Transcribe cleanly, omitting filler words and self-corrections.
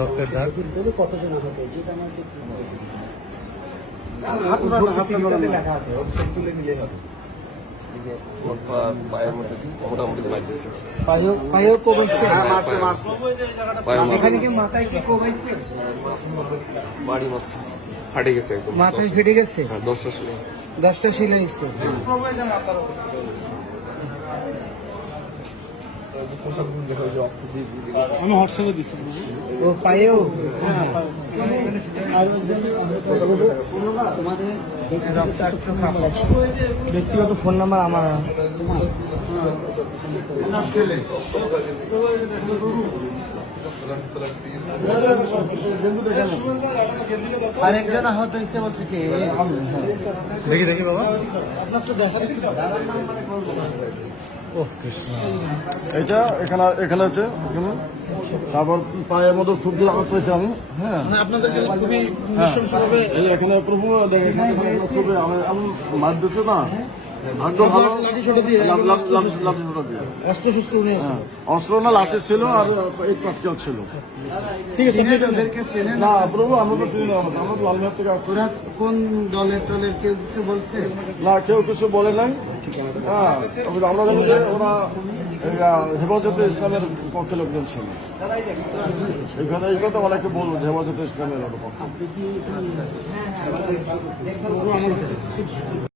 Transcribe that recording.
রক্তের দাগ কতজন আহত যেটা আমাকে লেখা আছে মিলে হবে। পায়ের মধ্যে মোটামুটি মার দিচ্ছে। পায়েও কোবাইছে এখানে কি মাথায় কি কোবাইছে? বাড়ি মারছে, ফাটে গেছে একদম। মাথায় ফেটে গেছে? হ্যাঁ, 10টা শুনে 10টা সিলাইছে। আমি হোয়াটসঅ্যাপে দিচ্ছি। ও পায়েও ব্যক্তিগত ফোন নাম্বার আমার। আরেকজন আহত হয়েছে বলছে কি? দেখি দেখি বাবা, আপনার তো দেখা এটা এখানে এখানে আছে এখানে। তারপর পায়ের মধ্যে খুব জোর আঘাত পেয়েছি আমি। হ্যাঁ, আপনাদের খুবই এই এখানে প্রভু দেখে এখানে খুবই আমি মার দিচ্ছে না, ভাগ্য ভালো। লাঠি ছোটা দিয়ে অস্ত্র শস্ত্র নিয়ে হ্যাঁ, অস্ত্র না লাঠি ছিল আর এই পাটকেল ছিল। ঠিক আছে। না প্রভু আমরা তো চিনি না, আমরা তো লালমেহার থেকে আসছি। কোন দলের টলের কেউ কিছু বলছে? না, কেউ কিছু বলে নাই। হ্যাঁ, আমরা জানি যে ওরা হেফাজতে ইসলামের পক্ষে লোকজন ছিল এখানে। এগুলো তো অনেকে বলবো হেফাজতে ইসলামের পক্ষে।